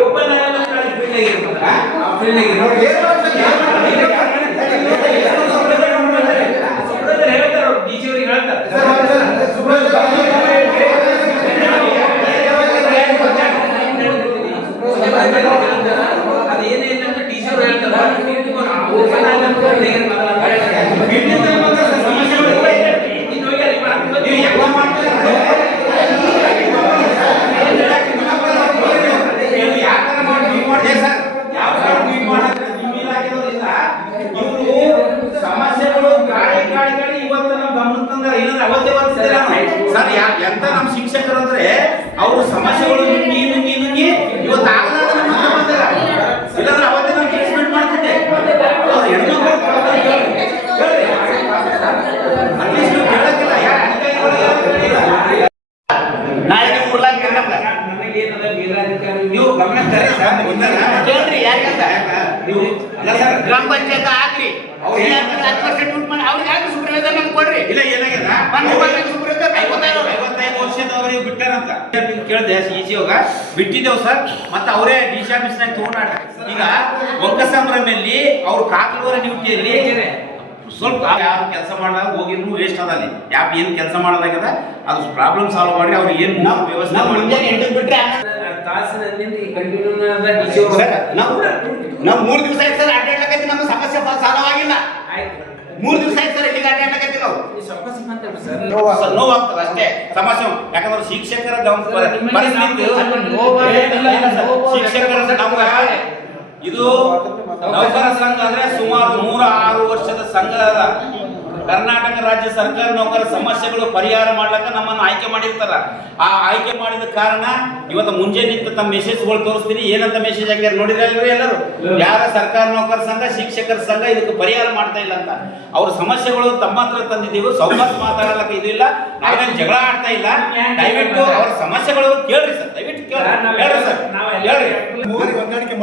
Open field ನೋಡಿ, ಏನ್ ಹೇಳ್ತಾರೆ ಅವ್ರು ಡಿ ಸಿ ಅವ್ರಿಗೆ ಹೇಳ್ತಾರೆ ಸರ್, ಸರ್, ಸುಬ್ರಹ್ಮಣ್ಯ ಅದೇನೇ ಇಲ್ಲ ಅಂದ್ರೆ ಡಿ ಸಿ ಅವ್ರು ಹೇಳ್ತಾರೆ ಓಪನ್ ಆಗಿ ಅಂತ ಹೇಗೆ ಮಾತಾಡ್ತಾರೆ? ಇಲ್ಲಿಂದ ಬಂದ ಸಮಸ್ಯೆಗಳು ಇನ್ನು ಹೋಗಿ ಅಲ್ಲಿ ಮಾಡ್ಕೊಂಡು ನೀವು ಎಲ್ಲ ಮಾಡ್ತೀರಾ? ನೀವು ಯಾವ ಥರ ಮಾಡಿ ನೀವು ಮಾಡಿ ಸರ್ ಯಾವ ಥರ ನೀವು ಮಾಡಿದ್ರೆ ನಿಮ್ಮ ಇಲಾಖೆಯವರಿಂದ ಇವರು ಸಮಸ್ಯೆಗಳು ಗಾಳಿ ಗಾಳಿ ಗಾಳಿ ಇವತ್ತು ನಾವು ಗಮನಕ್ಕೆ ತಂದಾರೆ ಇಲ್ಲಂದ್ರೆ ಅವತ್ತೇ ಬರ್ತಿದ್ರೆ ಸರ್ ಯಾ ಎಂತ ಶಿಕ್ಷಕರು ಅಂದ್ರೆ ಅವರು ಸಮಸ್ಯೆಗಳು ನುಂಗಿ ನುಂಗಿ ನುಂಗಿ ಇವತ್ತು ಆಗಲಾದ ನಮ್ಮ ಹತ್ರ ಬಂದಾರ ಇಲ್ಲಾಂದ್ರೆ ಅವತ್ತೇ ನಾವು ಟ್ರೀಟ್ಮೆಂಟ್ ಮಾಡ್ತಿದ್ದೆ ಅವ್ರು ಹೆಣ್ಮಕ್ಳು ಅಟ್ಲೀಸ್ಟ್ ನೀವು ಕೇಳಕ್ಕಿಲ್ಲ ಯಾರು ಅಧಿಕಾರಿಗಳು ಯಾರು ಕೇಳಿಲ್ಲ ನಾಳೆ ನೀವು ಕೊಡ್ಲಾಕ ನಮ್ಗೆ ನನಗೇನದ ಮೇಲಾಧಿಕಾರಿ ನೀವು ಗಮನ ತರಿ ಸರ್ ಕೇಳ್ರಿ ಯಾಕಂತ ನೀವು ಅಲ್ಲ ಸರ್ ಗ್ರಾಮ ಪಂಚಾಯತ್ ಆಗ್ಲಿ. ಅವ್ರು ಏನ್ ಹತ್ತು ವರ್ಷ ಡ್ಯೂಟಿ ಮಾಡಿ ಅವ್ರಿಗೆ ಯಾಕೆ ಸೂಪರ್ವೈಸರ್ ನಮ್ಗೆ ಕೊಡ್ರಿ? ಇಲ್ಲ ಏನಾಗ್ಯದ? ಸೂಪರ್ವೈಸರ್ ಐವತ್ತೈದು ಐವತ್ತೈದು ವರ್ಷದವರಿಗೆ ಬಿಟ್ಟಾರಂತ. ಕೇಳಿದೆ ಸಿ ಸಿ ಯೋಗ ಬಿಟ್ಟಿದ್ದೇವು ಸರ್. ಮತ್ತೆ ಅವರೇ ಡಿ ಸಿ ಆಫೀಸ್ನಾಗ ತಗೊಂಡಾಡ ಈಗ ಒಗ್ಗ ಸಂಭ್ರಮೆಯಲ್ಲಿ ಅವ್ರ ಕಾಕಲೂರ ಡ್ಯೂಟಿಯಲ್ಲಿ ಸ್ವಲ್ಪ ಯಾರು ಕೆಲಸ ಮಾಡಿದಾಗ ಹೋಗಿದ್ರು ವೇಸ್ಟ್ ಅದ ಅಲ್ಲಿ. ಯಾಕೆ ಏನು ಕೆಲಸ ಮಾಡಲಾಗ್ಯದ ಅದು ಪ್ರಾಬ್ಲಮ್ ಸಾಲ್ವ್ ಮಾಡಿ ಅವ್ರಿಗೆ ಏನು ವ್ಯವಸ್ಥೆ ಮಾಡಿ ತಾಸಿನಲ್ಲಿ ಕಂಟಿನ್ಯೂ ಡಿ ಮೂರ್ ದಿವಸ ಆಯ್ತು ಸರ್ ಅಡ್ಡಾಡ್ಲಕತ್ತಿ ನಮ್ಮ ಸಮಸ್ಯೆ ಸಾಲ್ವ್ ಆಗಿಲ್ಲ ಮೂರು ದಿವಸ ಆಯ್ತು ಸರ್ ಇಲ್ಲಿಗೆ ಅಡ್ಡಾಡ್ಲಕತ್ತಿ ನಾವು. ಸರ್. ನೋವಾಗ್ತದೆ ಅಷ್ಟೇ. ಸಮಸ್ಯೆ ಯಾಕಂದ್ರೆ ಶಿಕ್ಷಕರ ಪರಿಸ್ಥಿತಿ. ಶಿಕ್ಷಕರ ನಮ್ಗ ಇದು ನೌಕರ ಸಂಘ ಅಂದ್ರೆ ಸುಮಾರು ನೂರ ಆರು ವರ್ಷದ ಸಂಘ ಅದ. ಕರ್ನಾಟಕ ರಾಜ್ಯ ಸರ್ಕಾರ ನೌಕರ ಸಮಸ್ಯೆಗಳು ಪರಿಹಾರ ಮಾಡ್ಲಕ್ಕ ನಮ್ಮನ್ನು ಆಯ್ಕೆ ಮಾಡಿರ್ತಾರ. ಆ ಆಯ್ಕೆ ಮಾಡಿದ ಕಾರಣ ಇವತ್ತು ಮುಂಜಾನೆ ನಿಂತು ತಮ್ಮ ಮೆಸೇಜ್ಗಳು ತೋರಿಸ್ತೀನಿ. ಏನಂತ ಮೆಸೇಜ್ ಹಾಕ್ಯಾರ ನೋಡಿರಲ್ರಿ ಎಲ್ಲರೂ? ಯಾರ ಸರ್ಕಾರ ನೌಕರ ಸಂಘ ಶಿಕ್ಷಕರ ಸಂಘ ಇದಕ್ಕೆ ಪರಿಹಾರ ಮಾಡ್ತಾ ಇಲ್ಲ ಅಂತ. ಅವ್ರ ಸಮಸ್ಯೆಗಳು ತಮ್ಮ ಹತ್ರ ತಂದಿದ್ದೀವಿ. ಸೌಮತ್ ಮಾತಾಡಲಕ್ಕ ಇದು ಇಲ್ಲ. ನಾವೇನು ಜಗಳ ಆಡ್ತಾ ಇಲ್ಲ. ದಯವಿಟ್ಟು ಅವ್ರ ಸಮಸ್ಯೆಗಳು ಕೇಳ್ರಿ ಸರ್. ದಯವಿಟ್ಟು ಕೇಳ್ರಿ. ಹೇಳ್ರಿ ಸರ್. ಹೇಳ್ರಿ.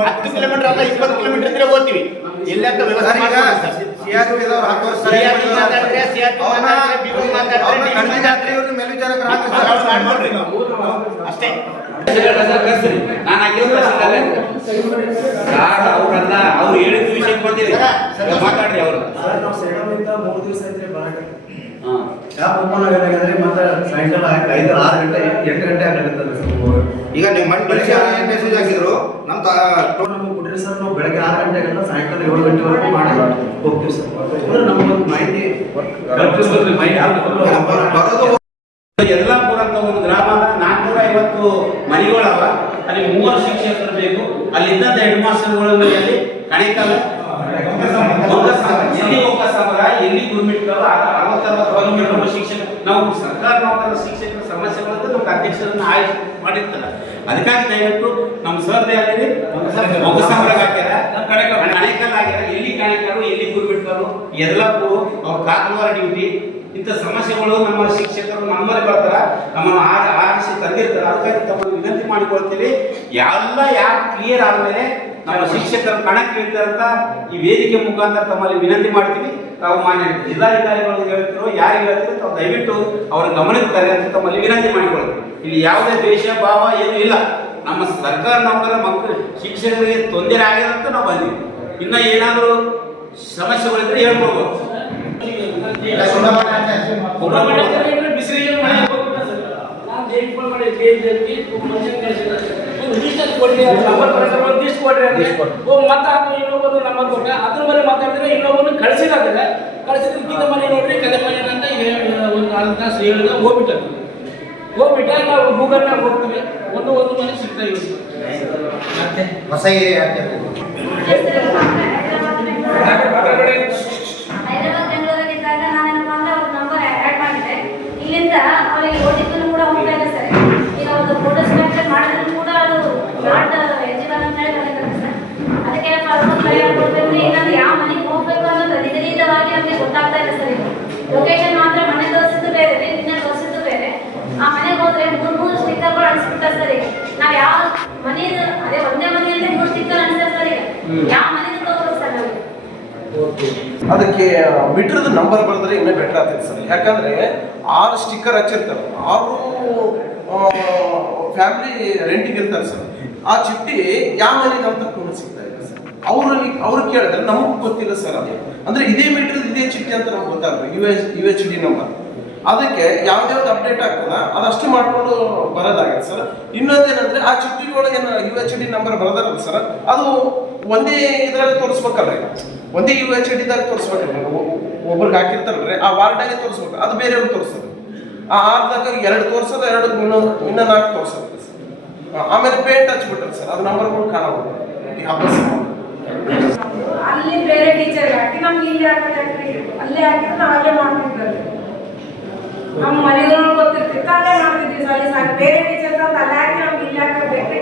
ಹತ್ತು ಕಿಲೋಮೀಟರ್ ಅಲ್ಲ ಇಪ್ಪತ್ತು ಕಿಲೋಮೀಟರ್ ಇದ್ರೆ ಹೋಗ್ತೀವಿ. ಅಷ್ಟೇ. ನಾನು ಹಾಕಿರೋ ಅವ್ರಲ್ಲ ಅವ್ರು ಹೇಳಿದ ವಿಷಯಕ್ಕೆ ಬಂದಿರಿ ಮಾತಾಡ್ರಿ ಅವರು. ಸರ್ ನಾವು ಮೂರು ದಿವಸ ಐತ್ರಿ ಸಾಯಂಕಾಲ ಐದು ಆರು ಗಂಟೆ ಎಂಟು ಗಂಟೆ ಈಗ ಮಣ್ಣು ಬೆಳೆಸಿ ಏನ್ ಮೆಸೇಜ್ ಹಾಕಿದ್ರು ನಮ್ಮ ತಾ- ನಮಗೆ ಕೊಟ್ಟಿರಿ ಸರ್ ನಾವು ಬೆಳಗ್ಗೆ ಆರು ಗಂಟೆಗೆಲ್ಲ ಸಾಯಂಕಾಲ ಏಳು ಗಂಟೆವರೆಗೂ ಮಾಡಿ. ಹೋಗ್ತೀವಿ ಸರ್. ಅಂದ್ರೆ ನಮ್ಗೊಂದು ಮಾಹಿತಿ ಕಲ್ಪಿಸ್ಬೇಕ್ರಿ ಮಾಹಿತಿ ಬರೋದು ಯಲ್ಲಾಪುರ ಅಂತ ಒಂದು ಗ್ರಾಮ ಅದ ನಾನ್ನೂರ ಐವತ್ತು ಮನೆಗಳವ ಅಲ್ಲಿ ಮೂವರು ಶಿಕ್ಷಕರು ಬೇಕು. ಅಲ್ಲಿ ಇದ್ದಂತ ಹೆಡ್ ಮಾಸ್ಟರ್ಗಳು ಅಲ್ಲಿ ಕಣೇಕಲ್ ಒಕ್ಕಸಾಗರ. ಎಲ್ಲಿ ಒಕ್ಕಸಾಗರ ಎಲ್ಲಿ ಗುರುಮಿಟ್ಕಲ್ ಅರವತ್ತರವತ್ತು ಕಿಲೋಮೀಟರ್ ಶಿಕ್ಷಕ ನಾವು ಸರ್ಕಾರ ನೌಕರರ ಶಿಕ್ಷಕರ ಸಮಸ್ಯೆಗಳು ನಮ್ಮ ಅಧ್ಯಕ್ಷರನ್ನ ಆಯ್ಕೆ ಮಾಡಿರ್ತಾರೆ. ಅದಕ್ಕಾಗಿ ದಯವಿಟ್ಟು ನಮ್ಮ ಸರ್ದೇ ಅಲ್ಲಿ ಒಕ್ಕಸಾಗರ ಹಾಕ್ಯಾರ ಕಣೇಕಲ್ ಆಗ್ಯಾರ ಎಲ್ಲಿ ಕಾಣಿಕಾರು, ಎಲ್ಲಿ ಗುರುಬಿಟ್ಕರು ಎಲ್ಲಕ್ಕೂ ಅವ್ರ ಕಾಕಲ್ವಾರ ಡ್ಯೂಟಿ ಇಂಥ ಸಮಸ್ಯೆಗಳು ನಮ್ಮ ಶಿಕ್ಷಕರು ನಮ್ಮಲ್ಲಿ ಬರ್ತಾರ, ನಮ್ಮನ್ನು ಆರಿಸಿ ತಂದಿರ್ತಾರೆ. ಅದಕ್ಕಾಗಿ ತಮ್ಮನ್ನು ವಿನಂತಿ ಮಾಡಿಕೊಳ್ತೀವಿ. ಎಲ್ಲ ಯಾಕೆ ಕ್ಲಿಯರ್ ಆದಮೇಲೆ ನಮ್ಮ ಶಿಕ್ಷಕರು ಕಣಕ್ಕೆ ಇರ್ತಾರಂತ ಈ ವೇದಿಕೆ ಮುಖಾಂತರ ತಮ್ಮಲ್ಲಿ ವಿನಂತಿ ಮಾಡ್ತೀವಿ. ತಾವು ಮಾನ್ಯ ಜಿಲ್ಲಾಧಿಕಾರಿಗಳು ಹೇಳ್ತಿರೋ ಯಾರು ಹೇಳ್ತಿರೋ ತಾವು ದಯವಿಟ್ಟು ಅವರ ಗಮನಿಸ್ತಾರೆ ಅಂತ ತಮ್ಮಲ್ಲಿ ವಿನಂತಿ ಮಾಡಿಕೊಳ್ತೀವಿ. ಇಲ್ಲಿ ಯಾವುದೇ ದ್ವೇಷ, ಭಾವ ಏನು ಇಲ್ಲ. ನಮ್ಮ ಸರ್ಕಾರ ನೌಕರ ಮಕ್ಕಳು ಶಿಕ್ಷಕರಿಗೆ ತೊಂದರೆ ಆಗಿದೆ ಅಂತ ನಾವು ಬಂದಿವಿ. ಇನ್ನ ಏನಾದರೂ ಸಮಸ್ಯೆಗಳಿದ್ರೆ ಹೇಳ್ಕೊಡ್ಬೋದು ಮಾತಾಡಿದ್ರೆ ಇನ್ನೊಬ್ಬನು ಕಳಿಸಿದ್ರೆ ಕಳಿಸಿದ್ರೆ ಮನೆ ನೋಡ್ರಿ ಕದೆ ಮನೆ ಅಂತ ಒಂದು ನಾಲ್ಕು ತಾಸು ಹೇಳಿದ ಹೋಗ್ಬಿಟ್ಟ ಹೋಗ್ಬಿಟ್ಟ ನಾವು ಗೂಗಲ್ನಾಗ ಹೋಗ್ತೀವಿ ಒಂದು ಒಂದು ಮನೆ ಸಿಗ್ತಾ ಇವೆ ಮತ್ತೆ? ಹೊಸ ಏರಿಯಾ ಹಾಕ್ಯಾರ. ಹೈದರಾಬಾದ್ ಬೆಂಗಳೂರಾಗಿದ್ದಾಗ ನಾನೇನಪ್ಪ ಅಂದ್ರೆ ಅವ್ರ ನಂಬರ್ ಆ್ಯಡ್ ಮಾಡಿದೆ ಇಲ್ಲಿಂದ ಅವರಿಗೆ ಓದಿದ್ದನ್ನು ಕೂಡ ಹೋಗ್ತಾ ಇದೆ ಸರ್ ಈಗ ಒಂದು ಫೋಟೋ ಸ್ಟ್ರಕ್ಚರ್ ಮಾಡಿದ್ರು ಕೂಡ ಅದು ನಾಟ್ ಎಲಿಜಿಬಲ್ ಅಂತ ಹೇಳಿ ಬಂದಿದ್ದಾರೆ ಸರ್ ಅದಕ್ಕೆ ಅದೊಂದು ಪರಿಹಾರ ಕೊಡ್ಬೇಕು ಇನ್ನೊಂದು ಯಾವ ಮನೆಗೆ ಹೋಗ್ಬೇಕು ಅನ್ನೋದು ನಿಗದಿತವಾಗಿ ನಮಗೆ ಗೊತ್ತಾಗ್ತಾ ಇದೆ ಸರ್ ಈಗ ಲೊಕೇಶನ್ ಮಾತ್ರ ಮನೆ ತೋರಿಸಿದ್ದು ಬೇರೆ ದಿನ ತೋರಿಸಿದ್ದು ಬೇರೆ. ಆ ಮನೆಗೆ ಹೋದ್ರೆ ಮೂರ್ ಮೂರು ಸ್ಟಿಕ್ಕರ್ಗಳು ಅನ್ಸ್ಬಿಡ್ತಾರೆ ಸರ್. ಈಗ ನಾವು ಯಾವ ಮನೆ ಅದೇ ಒಂದೇ ಮನೆಯಲ್ಲಿ ಮೂರು ಸ್ಟಿಕ್ಕರ್ ಅನ್ಸ್ತಾರೆ ಸರ್. ಈಗ ಯಾವ ಮನೆ ತಗೋಬೋದು ಸರ್ ನಮಗೆ? ಅದಕ್ಕೆ ಮೀಟರ್ದ ನಂಬರ್ ಬರೆದ್ರೆ ಇನ್ನೂ ಬೆಟರ್ ಆಗ್ತೈತೆ ಸರ್. ಯಾಕಂದ್ರೆ ಆರು ಸ್ಟಿಕ್ಕರ್ ಹಚ್ಚಿರ್ತಾರೆ. ಆರು ಫ್ಯಾಮಿಲಿ ರೆಂಟಿಗೆ ಇರ್ತಾರೆ ಸರ್. ಆ ಚಿಟ್ಟಿ ಯಾವ ಮನೆಗೆ ಅಂತ ಕೂಡ ಸಿಗ್ತಾ ಸರ್ ಅವರು ಕೇಳಿದ್ರೆ, ನಮಗೂ ಗೊತ್ತಿಲ್ಲ ಸರ್ ಅದು. ಅಂದ್ರೆ ಇದೇ ಮೀಟರ್ ಇದೇ ಚಿಟ್ಟಿ ಅಂತ ನಮ್ಗೆ ಗೊತ್ತಾಗ್ತದೆ. U H U H D number ಅದಕ್ಕೆ ಯಾವ್ದ್ಯಾವ್ದು ಅಪ್ಡೇಟ್ ಆಗ್ತದ ಅದಷ್ಟು ಮಾಡ್ಕೊಂಡು ಬರೋದಾಗಿದೆ ಸರ್. ಇನ್ನೊಂದೇನಂದ್ರೆ, ಆ ಚಿಟ್ಟಿ ಒಳಗೆ ಯು ಎಚ್ ಡಿ ನಂಬರ್ ಬರೋದಲ್ಲ ಸರ್, ಅದು ಒಂದೇ ಇದ್ರಲ್ಲಿ ತೋರಿಸ್ಬೇಕಲ್ಲ ಒಂದೇ ಯು ಎಚ್ ಡಿದಾಗ ತೋರಿಸ್ಬೇಕಲ್ರಿ. ಒಬ್ರಿಗೆ ಹಾಕಿರ್ತಾರಲ್ರಿ, ಆ ವಾರ್ಡಾಗೆ ತೋರಿಸ್ಬೇಕು. ಅದು ಬೇರೆಯವ್ರಿಗೆ ತೋರಿಸೋದು ಆ ಆರ್ದಾಗ ಎರಡು ತೋರಿಸೋದು, ಎರಡು ಇನ್ನ ನಾಲ್ಕು ತೋರಿಸೋದು. ಆಮೇಲೆ ಪೇಂಟ್ ಹಚ್ಬಿಟ್ರೆ ಸರ್, ಅದು ನಂಬರ್ಗಳು ಕಾಣಬಹುದು ಈ ಹಬ್ಬ ಅಲ್ಲಿ ಬೇರೆ ಟೀಚರ್ ಹಾಕಿ ನಮ್ಗೆ ಇಲ್ಲಿ ಹಾಕಿ ಅಲ್ಲೇ ಹಾಕಿದ್ರೆ ನಾವು ಅಲ್ಲೇ ಮಾಡ್ತಿದ್ವಿ ನಮ್ಮ ಮನೆಗಳು ಗೊತ್ತಿರ್ತಿತ್ತು, ಅಲ್ಲೇ ಮಾಡ್ತಿದ್ವಿ. ಸರಿ, ಸಾಕು. ಬೇರೆ ಟೀಚರ್ ಅಂತ ಅಲ್ಲೇ ಹಾಕಿ ನಮ್ಗೆ ಇಲ್ಲಿ ಹಾಕಬೇಕ್ರಿ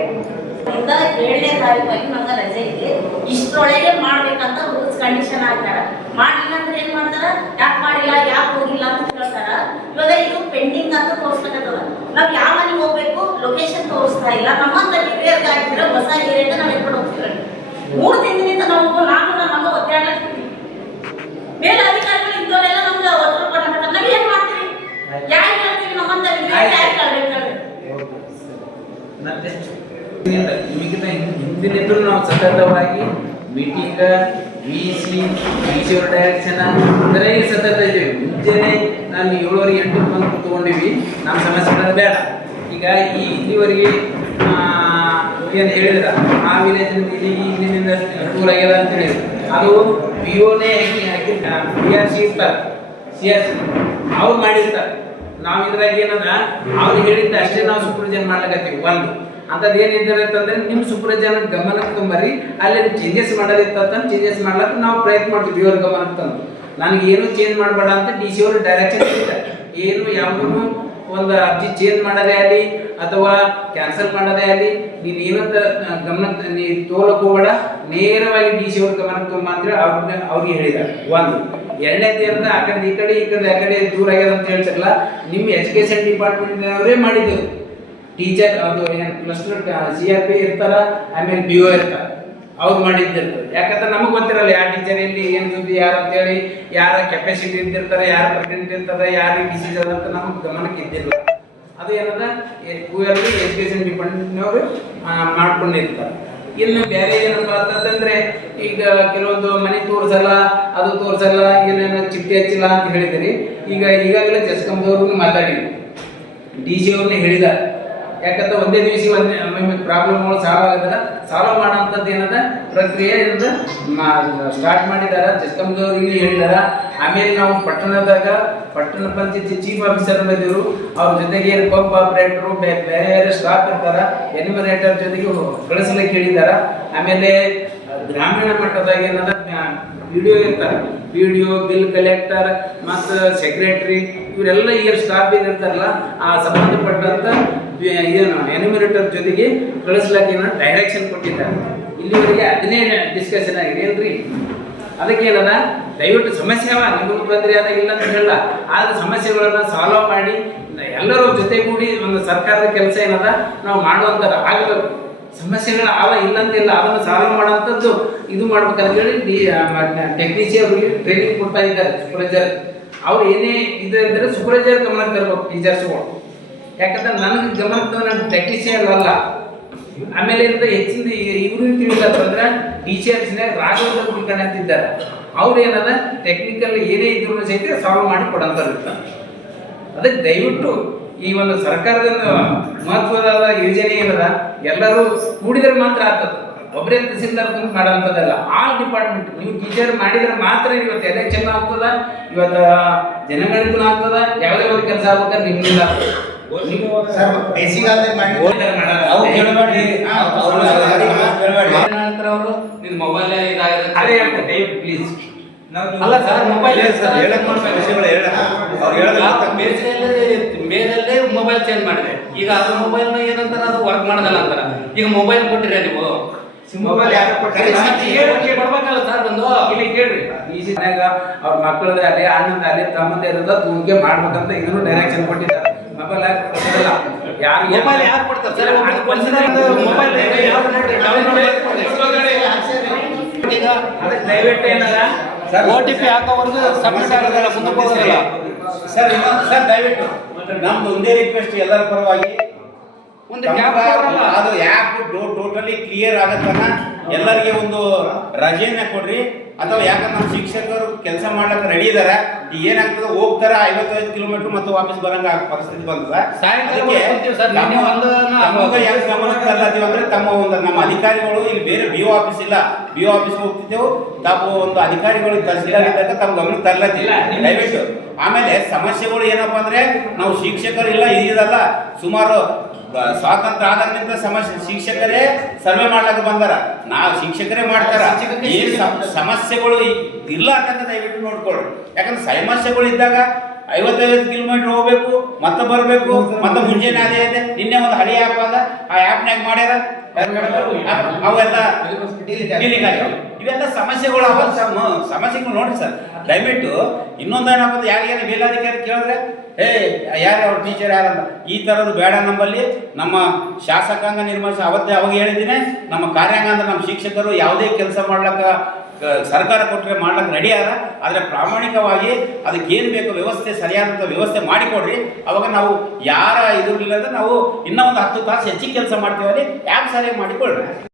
ಇಂದ ಏಳನೇ ತಾರೀಕು ನಮ್ಗೆ ರಜೆ ಇದೆ. ಇಷ್ಟರೊಳಗೆ ಮಾಡ್ಬೇಕಂತ ರೂಲ್ಸ್ ಕಂಡೀಷನ್ ಹಾಕ್ಯಾರ ಮಾಡಿಲ್ಲ ಅಂದ್ರೆ ಏನ್ ಮಾಡ್ತಾರ? ಯಾಕೆ ಮಾಡಿಲ್ಲ? ಯಾಕೆ ಹೋಗಿಲ್ಲ ಅಂತ ಕೇಳ್ತಾರ. ಇವಾಗ ಇದು ಪೆಂಡಿಂಗ್ ಅಂತ ತೋರಿಸ್ಬೇಕಾಗ್ತದ. ನಾವು ಯಾವ ಮನೆಗೆ ಹೋಗ್ಬೇಕು? ಲೊಕೇಶನ್ ತೋರಿಸ್ತಾ ಇಲ್ಲ. ನಮ್ಮಂತ ಹಿರಿಯರ್ಗೆ ಹಾಕಿದ್ರೆ ಹೊಸ ಹಿರಿಯರ್ಗೆ ನಾವ್ ಎತ್ಕೊಂಡು ಹೋಗ್ತೀವಿ. ಮೂರು ತಿಂಗಳಿಂದ ನಾವು ನಾನು ನನ್ನ ಮಗ ಒತ್ತಾಡ್ಲಿಕ್ಕೆ ಮೇಲೆ ಅಧಿಕಾರಿಗಳು ಇಂಥವರೆಲ್ಲ ನಮ್ಗೆ ಒತ್ತಡ ಕೊಡ್ತಾರೆ ನಾವ್ ಏನ್ ಮಾಡ್ತೀವಿ ಯಾರು ಕೇಳ್ತೀವಿ ನಮ್ಮಂತ ಯಾರು ಕೇಳ್ಬೇಕು ಮತ್ತೆ ಹಿಂದಿನಿಂದ ನಿಮಗಿಂತ ಹಿಂದಿನಿಂದಲೂ ನಾವು ಸತತವಾಗಿ meeting V C V C ಅವ್ರ ಡೈರೆಕ್ಷನ್ ಅಂದರೆ ಸತತ ಇದ್ದೀವಿ. ಮುಂಚೆನೆ ನಾನು ಏಳುವರೆಗೆ ಎಂಟು ಬಂದು ಕೂತ್ಕೊಂಡಿವಿ ನಮ್ಮ ಸಮಸ್ಯೆಗಳನ್ನು ಬೇಡ. ಈಗ ಈ ಇಲ್ಲಿವರೆಗೆ ಏನು ಹೇಳಿದ್ರ? ಆ ವಿಲೇಜ್ ಇಲ್ಲಿ ಇಲ್ಲಿಂದ ಟೂರ್ ಆಗ್ಯದ ಅಂತ ಹೇಳಿದ್ರು. ಅದು ಪಿ ಓನೇ ಪಿ ಆರ್ ಸಿ ಇರ್ತಾರೆ. C R C. ಅವ್ರು ಮಾಡಿರ್ತಾರೆ. ನಾವು ಇದ್ರಾಗ ಏನಂದ್ರ ಅವ್ರು ಹೇಳಿದ್ದ ಅಷ್ಟೇ ನಾವು ಸುಪ್ರಜನ್ ಮಾಡ್ಲಕತ್ತೀವಿ, ಒಂದು. ಅಂತದ್ ಅಂತಂದ್ರೆ, ನಿಮ್ ಸುಪ್ರಜನ ಗಮನಕ್ಕೆ ತುಂಬರಿ ಅಲ್ಲಿ ಚೇಂಜಸ್ ಮಾಡೋದಿತ್ತ ಚೇಂಜಸ್ ಮಾಡ್ಲಕ್ಕ ನಾವು ಪ್ರಯತ್ನ ಮಾಡ್ತೀವಿ ಇವ್ರ ಗಮನಕ್ಕೆ ತಂದು. ನನಗೆ ಏನು ಚೇಂಜ್ ಮಾಡಬೇಡ ಅಂತ ಡಿ ಸಿ ಅವರು ಡೈರೆಕ್ಷನ್ ಏನು ಯಾವುದನ್ನು ಒಂದು ಅರ್ಜಿ ಚೇಂಜ್ ಮಾಡದೇ ಆಗಲಿ ಅಥವಾ ಕ್ಯಾನ್ಸಲ್ ಮಾಡದೇ ಆಗಲಿ, ನೀನು ಏನಂತ ಗಮನಕ್ಕೆ ನೀ ತೋಲಕ್ಕೆ ನೇರವಾಗಿ ಡಿ ಸಿ ಅವ್ರ ಗಮನಕ್ಕೆ ತುಂಬ ಅಂದ್ರೆ ಅವ್ರನ್ನ ಅವ್ರಿಗೆ ಹೇಳಿದ್ದಾರೆ ಒಂದು. ಎರಡನೇದು ಅಂತ ಆ ಕಡೆ, ಈ ಕಡೆ ಈ ಕಡೆ, ಆ ಕಡೆ ದೂರ ಆಗ್ಯದ ಅಂತ ಹೇಳ್ತಾರಲ್ಲ, ನಿಮ್ಮ ಎಜುಕೇಶನ್ ಡಿಪಾರ್ಟ್ಮೆಂಟ್ ಅವರೇ ಮಾಡಿದ್ದು. ಟೀಚರ್, ಅದು ಏನು ಕ್ಲಸ್ಟರ್ ಸಿ ಆರ್ ಪಿ ಇರ್ತಾರ, ಆಮೇಲೆ ಬಿ ಒ ಇರ್ತಾರ. ಅವ್ರು ಮಾಡಿದ್ದಿರ್ತದೆ ಯಾಕಂದ್ರೆ ನಮಗೆ ಗೊತ್ತಿರಲ್ಲ, ಯಾರ ಟೀಚರ್ ಎಲ್ಲಿ, ಏನು ಸುದ್ದಿ, ಯಾರು ಅಂತೇಳಿ ಯಾರ ಕೆಪಾಸಿಟಿ ಇದ್ದಿರ್ತಾರೆ, ಯಾರ ಪ್ರೆಗ್ನೆಂಟ್ ಇರ್ತಾರೆ, ಯಾರಿಗೆ ಡಿಸೀಸ್ ಅಂತ ನಮಗೆ ಗಮನಕ್ಕೆ ಇದ್ದಿಲ್ಲ ಅದು ಏನದ ಕೂಯಲ್ಲಿ ಎಜುಕೇಶನ್ ಡಿಪಾರ್ಟ್ಮೆಂಟ್ನವರು ಮಾಡ್ಕೊಂಡಿರ್ತಾರೆ. ಇನ್ನು ಬೇರೆ ಏನಪ್ಪ ಅಂತಂದ್ರೆ, ಈಗ ಕೆಲವೊಂದು ಮನೆ ತೋರಿಸಲ್ಲ, ಅದು ತೋರ್ಸಲ್ಲ, ಏನೇನು ಚಿಟ್ಟಿ ಹಚ್ಚಿಲ್ಲ ಅಂತ ಹೇಳಿದಿರಿ. ಈಗ ಈಗಾಗಲೇ ಜಸ್ಕಂದವ್ರು ಮಾತಾಡಿದ್ವಿ ಡಿ ಸಿ ಅವ್ರನ್ನ ಹೇಳಿದ ಯಾಕಂದ್ರೆ ಒಂದೇ ದಿವಸ ಒಂದೇ ಪ್ರಾಬ್ಲಮ್ಗಳು ಸಾಲ್ವ್ ಆಗದಲ್ಲ ಸಾಲ್ವ್ ಮಾಡೋಂಥದ್ದು ಏನದ, ಪ್ರಕ್ರಿಯೆ ಸ್ಟಾರ್ಟ್ ಮಾಡಿದಾರ ಜಸ್ಕಂದವ್ರಿಗೆ ಹೇಳಿದಾರ. ಆಮೇಲೆ ನಾವು ಪಟ್ಟಣದಾಗ ಪಟ್ಟಣ ಪಂಚಾಯತಿ ಚೀಫ್ ಆಫೀಸರ್ ಬಂದಿದ್ರು ಅವ್ರ ಜೊತೆಗೆ ಪಂಪ್ ಆಪರೇಟರ್ ಬೇರೆ ಸ್ಟಾಫ್ ಇರ್ತಾರ ಎನಿಮರೇಟರ್ ಜೊತೆಗೆ ಕಳಿಸ್ಲಿಕ್ಕೆ ಹೇಳಿದಾರ ಆಮೇಲೆ ಗ್ರಾಮೀಣ ಮಟ್ಟದಾಗ ಏನದ ವಿಡಿಯೋ ಇರ್ತಾರೆ. ಒ ಬಿಲ್ ಕಲೆಕ್ಟರ್ ಮತ್ತ ಸೆಕ್ರೆಟರಿ ಇವರೆಲ್ಲ ಈಗ ಸ್ಟಾಫ್ ಏನಿರ್ತಾರಲ್ಲ ಆ ಸಂಬಂಧಪಟ್ಟಂತ ಏನು ಎನ್ಯುಮರೇಟರ್ ಜೊತೆಗೆ ಕಳಿಸ್ಲಿಕ್ಕೆ ಏನೋ ಡೈರೆಕ್ಷನ್ ಕೊಟ್ಟಿದ್ದಾರೆ. ಇಲ್ಲಿವರೆಗೆ ಅದನ್ನೇ ಡಿಸ್ಕಷನ್ ಆಗಿದೆ ಏನ್ರಿ? ಅದಕ್ಕೆ ಏನದ ದಯವಿಟ್ಟು ಸಮಸ್ಯೆ ಅವ ನಿಮಗೂ ತೊಂದರೆ ಅದ ಇಲ್ಲ ಅಂತ ಹೇಳಲ್ಲ ಆದ್ರೆ ಸಮಸ್ಯೆಗಳನ್ನ ಸಾಲ್ವ್ ಮಾಡಿ, ಎಲ್ಲರೂ ಜೊತೆಗೂಡಿ ಒಂದು ಸರ್ಕಾರದ ಕೆಲಸ ಏನದ, ನಾವು ಮಾಡುವಂಥದ್ದು ಆಗಬೇಕು. ಸಮಸ್ಯೆಗಳು ಅವ ಇಲ್ಲ ಅಂತಿಲ್ಲ ಅದನ್ನು ಸಾಲ್ವ್ ಮಾಡೋಂಥದ್ದು ಇದು ಮಾಡ್ಬೇಕಂತ ಹೇಳಿ ಡಿ ಟೆಕ್ನಿಷಿಯನ್ ಟ್ರೈನಿಂಗ್ ಕೊಡ್ತಾ ಇದ್ದಾರೆ ಸೂಪರ್ವೈಸರ್ ಅವ್ರು ಏನೇ ಇದು ಇದ್ರೆ ಸೂಪರ್ವೈಸರ್ ಗಮನಕ್ಕೆ ತರಬೇಕು ಟೀಚರ್ಸ್ಗಳು ಯಾಕಂದ್ರೆ ನನಗೆ ಗಮನಕ್ಕೆ ನನ್ನ ಟೆಕ್ನಿಷಿಯನ್ ಅಲ್ಲ. ಆಮೇಲೆ ಏನಂದ್ರೆ ಹೆಚ್ಚಿನ ಇವರು ತಿಳಿದ್ರೆ ಟೀಚರ್ಸ್ನಾಗ ರಾಘವೇಂದ್ರ ಕುಲಕರ್ಣಿ ಅಂತಿದ್ದಾರೆ ಅವ್ರು ಏನದ ಟೆಕ್ನಿಕಲ್ ಏನೇ ಇದ್ರು ಸಹಿತ ಸಾಲ್ವ್ ಮಾಡಿ ಕೊಡಂತಾರೆ ಅದಕ್ಕೆ ದಯವಿಟ್ಟು ಈ ಒಂದು ಸರ್ಕಾರದ ಮಹತ್ವದ ಯೋಜನೆ ಏನದ ಎಲ್ಲರೂ ಕೂಡಿದ್ರೆ ಮಾತ್ರ ಆಗ್ತದೆ. ಒಬ್ಬರೇ ತಹಸೀಲ್ದಾರ್ ಕುಂತು ಮಾಡೋಂಥದ್ದಲ್ಲ ಆ ಡಿಪಾರ್ಟ್ಮೆಂಟ್ ನೀವು ಟೀಚರ್ ಮಾಡಿದ್ರೆ ಮಾತ್ರ ಇವತ್ತು ಎಲೆಕ್ಷನ್ ಆಗ್ತದ, ಇವತ್ತು ಜನಗಣಿತನ ಆಗ್ತದ, ಯಾವುದೇ ಒಂದು ಕೆಲಸ ಆಗ್ಬೇಕಾದ್ರೆ ನಿಮ್ಮಿಂದ ಅಲ್ಲ ಸರ್ ಮೊಬೈಲ್ ಸರ್. ಹೇಳಕ್ ಮಾಡ್ತಾರೆ ವಿಷಯಗಳು ಹೇಳ. ಅವ್ರು ಹೇಳೋದು ಮೇಲಲ್ಲೇ ಮೊಬೈಲ್ ಚೇಂಜ್ ಮಾಡಿದೆ. ಈಗ ಅದು ಮೊಬೈಲ್ ಏನಂತಾರ ಅದು ವರ್ಕ್ ಮಾಡದಲ್ಲ ಅಂತಾರ. ಈಗ ಮೊಬೈಲ್ ಕೊಟ್ಟಿರ ನೀವು? ಮೊಬೈಲ್ ಕೊಡ್ಬೇಕಲ್ಲ ಸರ್ ಬಂದು. ಇಲ್ಲಿ ಕೇಳ್ರಿ. ಈ ಮನ್ಯಾಗ ಅವ್ರ ಮಕ್ಕಳದ ಅಲ್ಲಿ ಅಣ್ಣದ ಅಲ್ಲಿ ತಮ್ಮದ ಇರೋದ ಮಾಡ್ಬೇಕಂತ ಇದ್ರು ಡೈರೆಕ್ಷನ್ ಕೊಟ್ಟಿದ್ದಾರೆ. ಮೊಬೈಲ್ ಯಾರು ಕೊಡೋದಿಲ್ಲ ಮೊಬೈಲ್ ಯಾರು ಕೊಡ್ತಾರೆ? ಸರ್ ಒಬ್ಬರು ಕೊಡ್ಸಿದ್ರೆ ಮೊಬೈಲ್ ಯಾರು ನೋಡ್ರಿ? ಈಗ ಅದಕ್ಕೆ ದಯವಿಟ್ಟು ಸರ್ ಓ ಟಿ ಪಿ ಹಾಕೋವರೆಗೂ ಸಬ್ಮಿಟ್ ಆಗೋದಿಲ್ಲ ಮುಂದಕ್ಕೆ ಹೋಗೋದಿಲ್ಲ. ಸರ್ ಇನ್ನೊಂದು ಸರ್ ದಯವಿಟ್ಟು. ನಮ್ದು ಒಂದೇ ರಿಕ್ವೆಸ್ಟ್ ಎಲ್ಲರ ಪರವಾಗಿ. ಒಂದು. ಅದು ಆ್ಯಪ್ ಟೋಟಲಿ ಕ್ಲಿಯರ್ ಆಗತ್ತನ ಎಲ್ಲರಿಗೆ ಒಂದು ರಜೆಯನ್ನ ಕೊಡ್ರಿ. ಅಥವಾ ಯಾಕಂದ್ರೆ ನಮ್ಮ ಶಿಕ್ಷಕರು ಕೆಲಸ ಮಾಡಕ್ಕೆ ರೆಡಿ ಇದಾರೆ ಏನಾಗ್ತದೆ ಹೋಗ್ತಾರೆ ಐವತ್ತೈದು ಕಿಲೋಮೀಟರ್ ಮತ್ತೆ ವಾಪಸ್ ಬರಂಗ ಪರಿಸ್ಥಿತಿ ಬಂದದ ಸಾಯಂಕಾಲ ತಮ್ಮ- ಒಂದು ಅಂದ್ರೆ ತಮ್ಮ ನಮ್ಮ ಅಧಿಕಾರಿಗಳು ಇಲ್ಲಿ ಬೇರೆ ಬಿ ಆಫೀಸ್ ಇಲ್ಲ. ಬಿ ಆಫೀಸ್ ಹೋಗ್ತಿದ್ದೆವು ತಾವು ಒಂದು ಅಧಿಕಾರಿಗಳು ತಹಸೀಲ್ದಾರ್ ತಮ್ಮ ಗಮನಕ್ಕೆ ತರಲತ್ತಿಲ್ಲ ದಯವಿಟ್ಟು. ಆಮೇಲೆ ಸಮಸ್ಯೆಗಳು ಏನಪ್ಪಾ ಅಂದ್ರೆ ನಾವು ಶಿಕ್ಷಕರು ಇಲ್ಲ ಇದಲ್ಲ ಸುಮಾರು ಸ್ವಾತಂತ್ರ್ಯ ಆದಾಗಿನಿಂದ ಸಮಸ್ಯೆ ಶಿಕ್ಷಕರೇ ಸರ್ವೆ ಮಾಡ್ಲಿಕ್ಕೆ ಬಂದಾರ. ನಾವು ಶಿಕ್ಷಕರೇ ಮಾಡ್ತಾರ. ಏನ್ ಸಮ- ಸಮಸ್ಯೆಗಳು ಇಲ್ಲ ಅಂತ ದಯವಿಟ್ಟು ನೋಡ್ಕೊಳ್ರಿ ಯಾಕಂದ್ರೆ ಸಮಸ್ಯೆಗಳು ಇದ್ದಾಗ ಐವತ್ತೈವತ್ತು ಕಿಲೋಮೀಟರ್ ಹೋಗ್ಬೇಕು ಮತ್ತೆ ಬರಬೇಕು ಮತ್ತೆ ಮುಂಜಾನೆ ಅದೇ ಇದೆ. ನಿನ್ನೆ ಒಂದು ಹಳಿ ಆ್ಯಪ್ ಅದ ಆ ಆ್ಯಪ್ನಾಗ ಮಾಡ್ಯಾರ. ಅವೆಲ್ಲ. ಇವೆಲ್ಲ ಸಮಸ್ಯೆಗಳು ಸಮಸ್ಯೆಗಳು ನೋಡಿ ಸರ್. ದಯವಿಟ್ಟು ಇನ್ನೊಂದು ಏನಪ್ಪ ಯಾರಿಗಾರ ಮೇಲಾಧಿಕಾರಿ ಕೇಳಿದ್ರೆ ಏ ಯಾರು ಅವ್ರ ಟೀಚರ್ ಯಾರಂತ ಈ ಥರದ್ದು ಬೇಡ ನಮ್ಮಲ್ಲಿ. ನಮ್ಮ ಶಾಸಕಾಂಗ ನಿರ್ಮಾಣ ಅವತ್ತೇ ಅವಾಗ ಹೇಳಿದ್ದೀನಿ. ನಮ್ಮ ಕಾರ್ಯಾಂಗ ಅಂದ್ರೆ ನಮ್ಮ ಶಿಕ್ಷಕರು ಯಾವುದೇ ಕೆಲಸ ಮಾಡ್ಲಕ್ಕ ಸರ್ಕಾರ ಕೊಟ್ಟರೆ ಮಾಡ್ಲಿಕ್ಕೆ ರೆಡಿ ಆದರೆ ಪ್ರಾಮಾಣಿಕವಾಗಿ ಅದಕ್ಕೆ ಏನು ಬೇಕೋ ವ್ಯವಸ್ಥೆ ಸರಿಯಾದಂಥ ವ್ಯವಸ್ಥೆ ಮಾಡಿಕೊಡ್ರಿ. ಅವಾಗ ನಾವು ಯಾರ ಇದಿರಲಿಲ್ಲ ಅಂದ್ರೆ ನಾವು ಇನ್ನೂ ಒಂದು ಹತ್ತು ತಾಸು ಹೆಚ್ಚಿಗೆ ಕೆಲಸ ಮಾಡ್ತೀವಲ್ಲಿ ಯಾಕೆ ಸರಿಯಾಗಿ ಮಾಡಿಕೊಡ್ರಿ